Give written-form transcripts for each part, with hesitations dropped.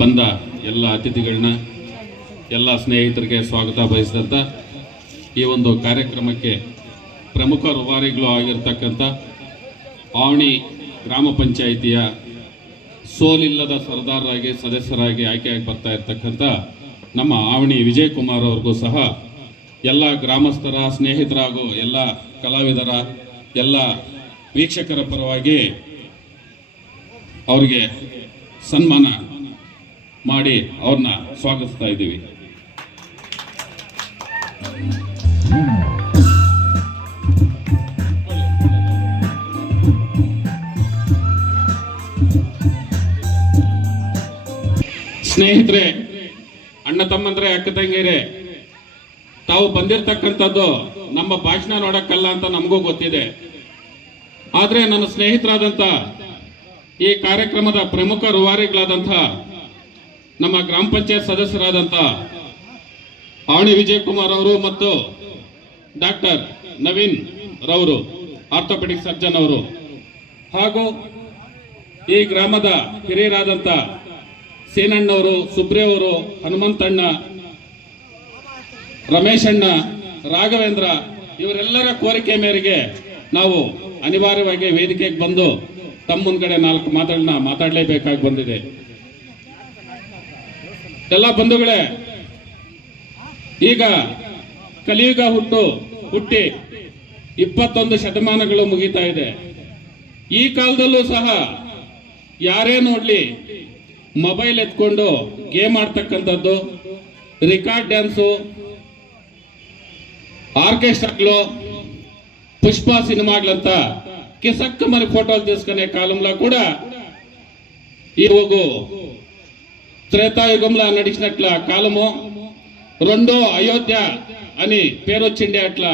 ಬಂದ ಎಲ್ಲ ಅತಿಥಿಗಳನ್ನ, ಎಲ್ಲ ಸ್ನೇಹಿತರಿಗೆ ಸ್ವಾಗತ ಬಯಸಿದಂಥ ಈ ಒಂದು ಕಾರ್ಯಕ್ರಮಕ್ಕೆ ಪ್ರಮುಖ ರೂವಾರಿಗಳು ಆಗಿರ್ತಕ್ಕಂಥ ಆವಣಿ ಗ್ರಾಮ ಪಂಚಾಯಿತಿಯ ಸೋಲಿಲ್ಲದ ಸರ್ದಾರರಾಗಿ ಸದಸ್ಯರಾಗಿ ಆಯ್ಕೆಯಾಗಿ ಬರ್ತಾ ಇರ್ತಕ್ಕಂಥ ನಮ್ಮ ಆವಣಿ ವಿಜಯ್ ಕುಮಾರ್ ಅವ್ರಿಗೂ ಸಹ ಎಲ್ಲ ಗ್ರಾಮಸ್ಥರ, ಸ್ನೇಹಿತರ ಹಾಗೂ ಎಲ್ಲ ಕಲಾವಿದರ, ಎಲ್ಲ ವೀಕ್ಷಕರ ಪರವಾಗಿ ಅವರಿಗೆ ಸನ್ಮಾನ ಮಾಡಿ ಅವ್ರನ್ನ ಸ್ವಾಗತಿಸ್ತಾ ಇದ್ದೀವಿ. ಸ್ನೇಹಿತರೆ, ಅಣ್ಣ ತಮ್ಮಂದ್ರೆ, ಅಕ್ಕ ತಂಗಿಯರೇ, ತಾವು ಬಂದಿರತಕ್ಕಂಥದ್ದು ನಮ್ಮ ಭಾಷಣ ನೋಡಕ್ಕಲ್ಲ ಅಂತ ನಮಗೂ ಗೊತ್ತಿದೆ. ಆದ್ರೆ ನನ್ನ ಸ್ನೇಹಿತರಾದಂಥ ಈ ಕಾರ್ಯಕ್ರಮದ ಪ್ರಮುಖ ರೂವಾರಿಗಳಾದಂಥ ನಮ್ಮ ಗ್ರಾಮ ಪಂಚಾಯತ್ ಸದಸ್ಯರಾದಂಥ ಆವಣಿ ವಿಜಯ್ ಕುಮಾರ್ ಅವರು ಮತ್ತು ಡಾಕ್ಟರ್ ನವೀನ್ ರವರು, ಆರ್ಥೋಪೆಡಿಕ್ ಸರ್ಜನ್ ಅವರು, ಹಾಗೂ ಈ ಗ್ರಾಮದ ಹಿರಿಯರಾದಂಥ ಸೀನಣ್ಣವರು, ಸುಬ್ರೇವರು, ಹನುಮಂತಣ್ಣ, ರಮೇಶಣ್ಣ, ರಾಘವೇಂದ್ರ ಇವರೆಲ್ಲರ ಕೋರಿಕೆ ಮೇರೆಗೆ ನಾವು ಅನಿವಾರ್ಯವಾಗಿ ವೇದಿಕೆಗೆ ಬಂದು ತಮ್ಮ ಮುಂದ್ಗಡೆ 4 ಮಾತುಗಳನ್ನ ಮಾತಾಡಲೇಬೇಕಾಗಿ ಬಂದಿದೆ. ಎಲ್ಲ ಬಂಧುಗಳೇ, ಈಗ ಕಲಿಯುಗ ಹುಟ್ಟಿ 21 ಶತಮಾನಗಳು ಮುಗಿತಾ ಇದೆ. ಈ ಕಾಲದಲ್ಲೂ ಸಹ ಯಾರೇ ನೋಡ್ಲಿ ಮೊಬೈಲ್ ಎತ್ಕೊಂಡು ಗೇಮ್ ಆಡ್ತಕ್ಕಂಥದ್ದು, ರಿಕಾರ್ಡ್ ಡ್ಯಾನ್ಸು, ಆರ್ಕೆಸ್ಟ್ರಾಗಳು, ಪುಷ್ಪ ಸಿನಿಮಾಗಳಂತ కిసక్క మరి ఫోటోలు తీసుకునే కాలంలో కూడా ఈ త్రేతాయుగంలో నడిచినట్ల కాలము రెండో అయోధ్య అని పేరు వచ్చిండే అట్లా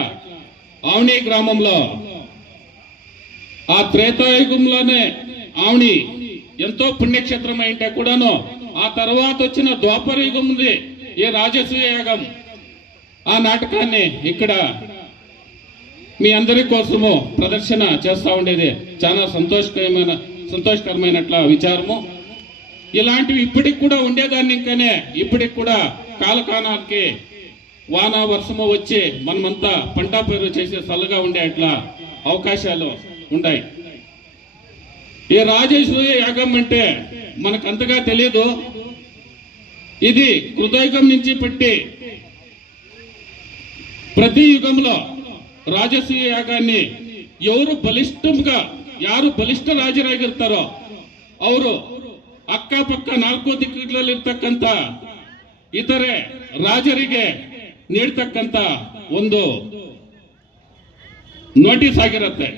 ఆవణి గ్రామంలో ఆ త్రేతాయుగంలోనే ఆవణి ఎంతో పుణ్యక్షేత్రం అయింటే కూడాను ఆ తర్వాత వచ్చిన ద్వాపర యుగం ఉంది ఈ రాజసూయ యాగం. ఆ నాటకాన్ని ఇక్కడ మీ అందరి కోసము ప్రదర్శన చేస్తూ ఉండేది చాలా సంతోషకరమైనట్ల విచారము. ఇలాంటివి ఇప్పటికి కూడా ఉండేదాన్ని, ఇంకానే ఇప్పటికి కూడా కాలకాలానికి వాన వర్షము వచ్చి మనమంతా పంట పైరు చేసే చల్లగా ఉండే అట్లా అవకాశాలు ఉన్నాయి. ఈ రాజేశ్వరి యాగం అంటే మనకు అంతగా తెలియదు. ఇది కృతయుగం నుంచి పెట్టి ప్రతి యుగంలో ರಾಜಸೂಯ ಯಾಗಾన్ని ಯಾರು ಬಲಿಷ್ಠ ರಾಜರಾಗಿರ್ತಾರೋ ಅವರು ಅಕ್ಕಪಕ್ಕ 4 ದಿಕ್ಕುಗಳಲ್ಲಿರ್ತಕ್ಕಂಥ ಇತರೆ ರಾಜರಿಗೆ ನೀಡ್ತಕ್ಕಂಥ ಒಂದು ನೋಟಿಸ್ ಆಗಿರುತ್ತೆ.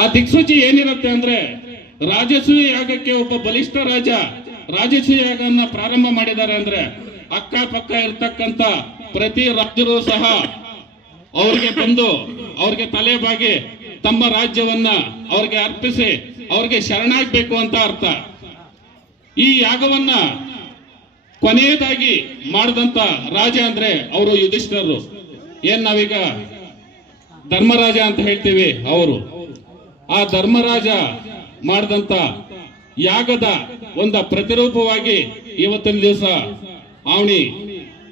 ಆ ದಿಕ್ಸೂಚಿ ಏನಿರುತ್ತೆ ಅಂದ್ರೆ, ರಾಜಸೂಯ ಯಾಗಕ್ಕೆ ಒಬ್ಬ ಬಲಿಷ್ಠ ರಾಜಸೂಯ ಯಾಗನ್ನ ಪ್ರಾರಂಭ ಮಾಡಿದ್ದಾರೆ ಅಂದ್ರೆ ಅಕ್ಕಪಕ್ಕ ಇರ್ತಕ್ಕಂಥ ಪ್ರತಿ ರಾಜರು ಸಹ ಅವ್ರಿಗೆ ಬಂದು ಅವ್ರಿಗೆ ತಲೆಬಾಗಿ ತಮ್ಮ ರಾಜ್ಯವನ್ನ ಅವ್ರಿಗೆ ಅರ್ಪಿಸಿ ಅವ್ರಿಗೆ ಶರಣಾಗಬೇಕು ಅಂತ ಅರ್ಥ. ಈ ಯಾಗವನ್ನ ಕೊನೆಯದಾಗಿ ಮಾಡಿದಂತ ರಾಜ ಅಂದ್ರೆ ಅವರು ಯುಧಿಷ್ಠಿರರು. ಏನ್ ನಾವೀಗ ಧರ್ಮರಾಜ ಅಂತ ಹೇಳ್ತೀವಿ, ಅವರು ಆ ಧರ್ಮರಾಜ ಮಾಡಿದಂತ ಯಾಗದ ಒಂದು ಪ್ರತಿರೂಪವಾಗಿ ಇವತ್ತಿನ ದಿವಸ ಆವಣಿ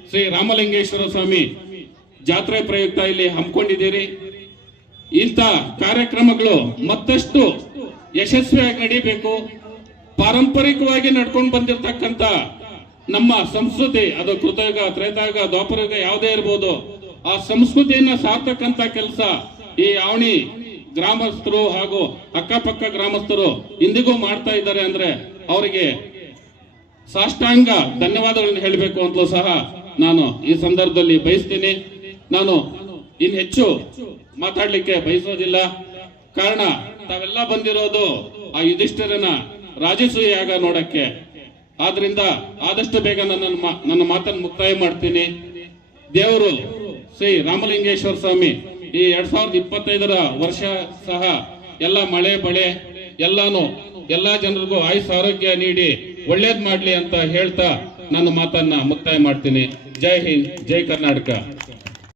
ಶ್ರೀ ರಾಮಲಿಂಗೇಶ್ವರ ಸ್ವಾಮಿ ಜಾತ್ರೆ ಪ್ರಯುಕ್ತ ಇಲ್ಲಿ ಹಮ್ಮಿಕೊಂಡಿದ್ದೀರಿ. ಇಂಥ ಕಾರ್ಯಕ್ರಮಗಳು ಮತ್ತಷ್ಟು ಯಶಸ್ವಿಯಾಗಿ ನಡೀಬೇಕು. ಪಾರಂಪರಿಕವಾಗಿ ನಡ್ಕೊಂಡು ಬಂದಿರತಕ್ಕಂಥ ನಮ್ಮ ಸಂಸ್ಕೃತಿ, ಅದು ಕೃತಯುಗ, ತ್ರೇತಾಯುಗ, ದ್ವಾಪರಯುಗ ಯಾವುದೇ ಇರ್ಬೋದು, ಆ ಸಂಸ್ಕೃತಿಯನ್ನ ಸಾರ್ತಕ್ಕಂಥ ಕೆಲಸ ಈ ಆವಣಿ ಗ್ರಾಮಸ್ಥರು ಹಾಗೂ ಅಕ್ಕಪಕ್ಕ ಗ್ರಾಮಸ್ಥರು ಇಂದಿಗೂ ಮಾಡ್ತಾ ಇದ್ದಾರೆ ಅಂದ್ರೆ ಅವರಿಗೆ ಸಾಷ್ಟಾಂಗ ಧನ್ಯವಾದಗಳನ್ನು ಹೇಳಬೇಕು ಅಂತಲೂ ಸಹ ನಾನು ಈ ಸಂದರ್ಭದಲ್ಲಿ ಬಯಸ್ತೀನಿ. ನಾನು ಇನ್ನು ಹೆಚ್ಚು ಮಾತಾಡ್ಲಿಕ್ಕೆ ಬಯಸೋದಿಲ್ಲ. ಕಾರಣ ತಾವೆಲ್ಲ ಬಂದಿರೋದು ಆ ಯುಧಿಷ್ಠಿರನ ರಾಜಸೂಯ ಯಾಗ ನೋಡಕ್ಕೆ. ಆದ್ರಿಂದ ಆದಷ್ಟು ಬೇಗ ನನ್ನ ಮಾತನ್ನು ಮುಕ್ತಾಯ ಮಾಡ್ತೀನಿ. ದೇವರು ಶ್ರೀ ರಾಮಲಿಂಗೇಶ್ವರ ಸ್ವಾಮಿ ಈ 2025ರ ವರ್ಷ ಸಹ ಎಲ್ಲ ಮಳೆ ಬಳೆ ಎಲ್ಲಾ ಜನರಿಗೂ ಆಯುಷ್ ಆರೋಗ್ಯ ನೀಡಿ ಒಳ್ಳೇದ್ ಮಾಡ್ಲಿ ಅಂತ ಹೇಳ್ತಾ ನನ್ನ ಮಾತನ್ನ ಮುಕ್ತಾಯ ಮಾಡ್ತೀನಿ. ಜೈ ಹಿಂದ್, ಜೈ ಕರ್ನಾಟಕ.